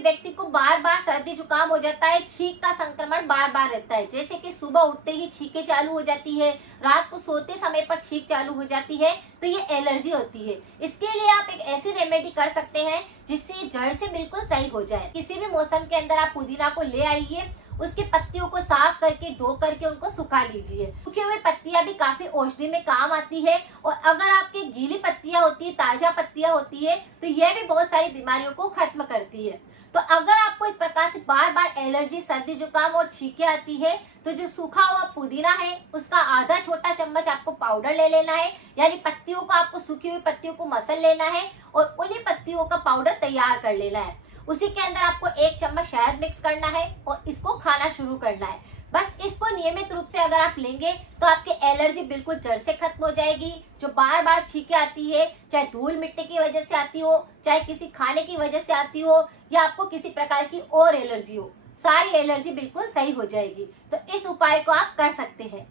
व्यक्ति को बार बार सर्दी जुकाम हो जाता है, छींक का संक्रमण बार बार रहता है, जैसे कि सुबह उठते ही छींकें चालू हो जाती है, रात को सोते समय पर छींक चालू हो जाती है, तो ये एलर्जी होती है। इसके लिए आप एक ऐसी रेमेडी कर सकते हैं जिससे जड़ से बिल्कुल सही हो जाए। किसी भी मौसम के अंदर आप पुदीना को ले आइए, उसकी पत्तियों को साफ करके धो करके उनको सुखा लीजिए। सूखी हुई पत्तियां भी काफी औषधि में काम आती है, और अगर आपकी गीली पत्तियां होती है, ताजा पत्तियां होती है, तो यह भी बहुत सारी बीमारियों को खत्म करती है। तो अगर आपको इस प्रकार से बार बार एलर्जी, सर्दी जुकाम और छींकें आती है, तो जो सूखा हुआ पुदीना है उसका आधा छोटा चम्मच आपको पाउडर ले लेना है, यानी पत्तियों को आपको, सूखी हुई पत्तियों को मसल लेना है और उन्हीं पत्तियों का पाउडर तैयार कर लेना है। उसी के अंदर आपको 1 चम्मच शहद मिक्स करना है और इसको खाना शुरू करना है। बस इसको नियमित रूप से अगर आप लेंगे तो आपकी एलर्जी बिल्कुल जड़ से खत्म हो जाएगी। जो बार बार छींकें आती है, चाहे धूल मिट्टी की वजह से आती हो, चाहे किसी खाने की वजह से आती हो, या आपको किसी प्रकार की और एलर्जी हो, सारी एलर्जी बिल्कुल सही हो जाएगी। तो इस उपाय को आप कर सकते हैं।